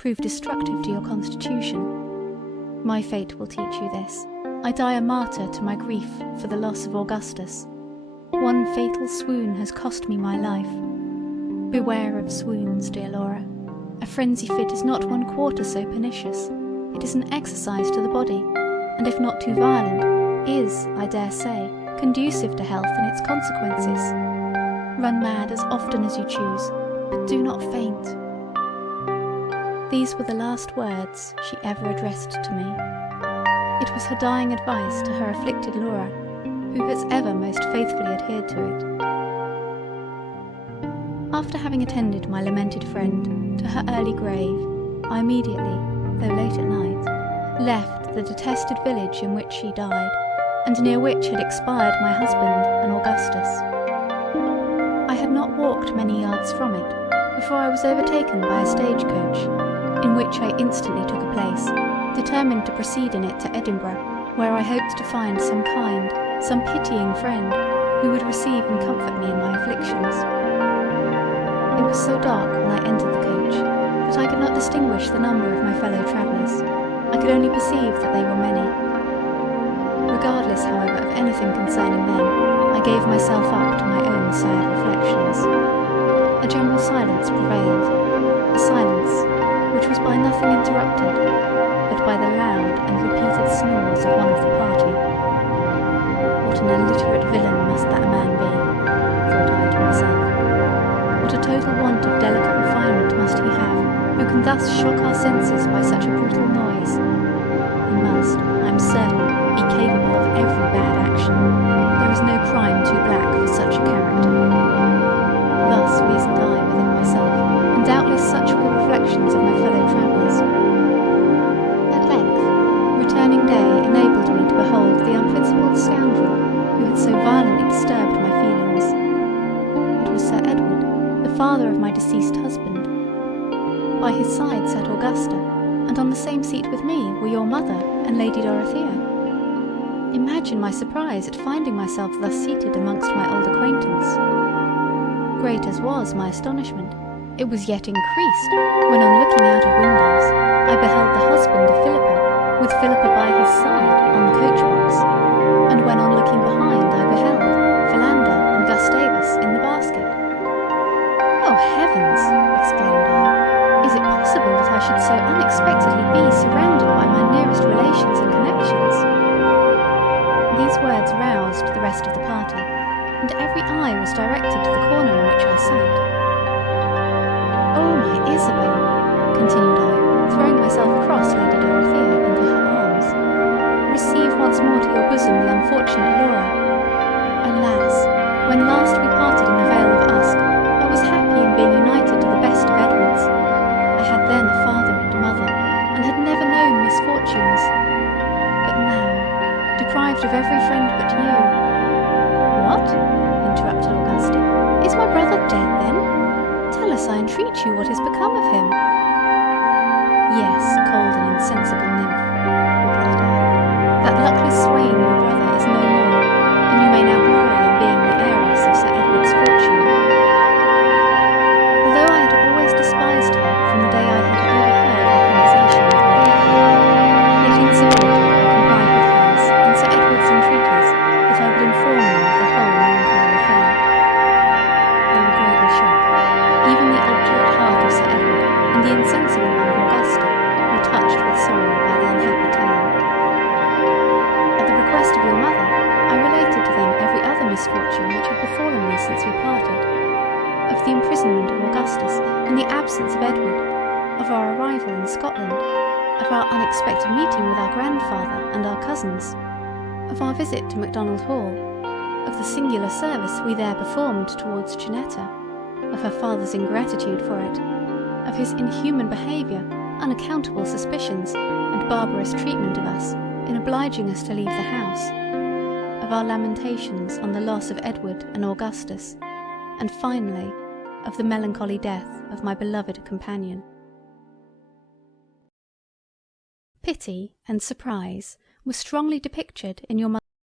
prove destructive to your constitution. My fate will teach you this. I die a martyr to my grief for the loss of Augustus. One fatal swoon has cost me my life. Beware of swoons, dear Laura. A frenzy fit is not 1/4 so pernicious. It is an exercise to the body, and if not too violent, is, I dare say, conducive to health in its consequences. Run mad as often as you choose, but do not faint. These were the last words she ever addressed to me. It was her dying advice to her afflicted Laura, who has ever most faithfully adhered to it. After having attended my lamented friend to her early grave, I immediately, though late at night, left the detested village in which she died, and near which had expired my husband and Augustus. I had not walked many yards from it before I was overtaken by a stagecoach, in which I instantly took a place, determined to proceed in it to Edinburgh, where I hoped to find some kind, some pitying friend, who would receive and comfort me in my afflictions. It was so dark when I entered the coach, that I could not distinguish the number of my fellow travellers. I could only perceive that they were many. Regardless, however, of anything concerning them, I gave myself up to my own sad reflections. A general silence prevailed, a silence which was by nothing interrupted, but by the loud and repeated snores of one of the party. What an illiterate villain must that man be, thought I to myself. What a total want of delicate refinement must he have, who can thus shock our senses by such a brutal noise. He must, I am certain, be capable of every bad action. There is no crime too black for such a character. Thus reasoned I within myself, and doubtless such were the reflections of my fellow travellers. At length, returning day enabled me to behold the unprincipled scoundrel who had so violently disturbed my feelings. It was Sir Edward, the father of my deceased husband. By his side sat Augusta, and on the same seat with me were your mother and Lady Dorothea. Imagine my surprise at finding myself thus seated amongst my old acquaintance. Great as was my astonishment, it was yet increased when, on looking out of windows, I beheld the husband of Philippa, with Philippa by his side on the coach-box, and when on looking behind I beheld Philander and Gustavus in the basket. "Oh heavens!" exclaimed I, "is it possible that I should so unexpectedly be surrounded by my nearest relations and connections?" These words roused the rest of the party, and every eye was directed to the corner in which I sat. "Oh, my Isabel," continued I, throwing myself across Lady Dorothea into her arms, "receive once more to your bosom the unfortunate Laura. Alas, when last we parted in the Vale of Usk, I was happy in being united to the best of Edwards. I had then a father and mother, and had never known misfortunes. But now, deprived of every friend but you—" "What?" interrupted Augusta. "Is my brother dead then? Tell us, I entreat you, what is become of him." "Yes, cold and insensible nymph," replied I, "that luckless swain your brother is no more, and you may now glory in being the heiress of Sir Edward's fortune." Although I had always despised her from the day I had overheard her conversation with my Edward, yet in civility I complied with hers and Sir Edward's entreaties that I would inform them of the whole melancholy affair. They were greatly shocked. Even the obdurate heart of Sir Edward and the insensible one of Augusta were touched with sorrow by the unhappy tale. At the request of your mother, I related to them every other misfortune which had befallen me since we parted, of the imprisonment of Augustus and the absence of Edward, of our arrival in Scotland, of our unexpected meeting with our grandfather and our cousins, of our visit to Macdonald Hall, of the singular service we there performed towards Janetta, of her father's ingratitude for it, of his inhuman behaviour, unaccountable suspicions, and barbarous treatment of us in obliging us to leave the house, of our lamentations on the loss of Edward and Augustus, and finally of the melancholy death of my beloved companion. Pity and surprise were strongly depictured in your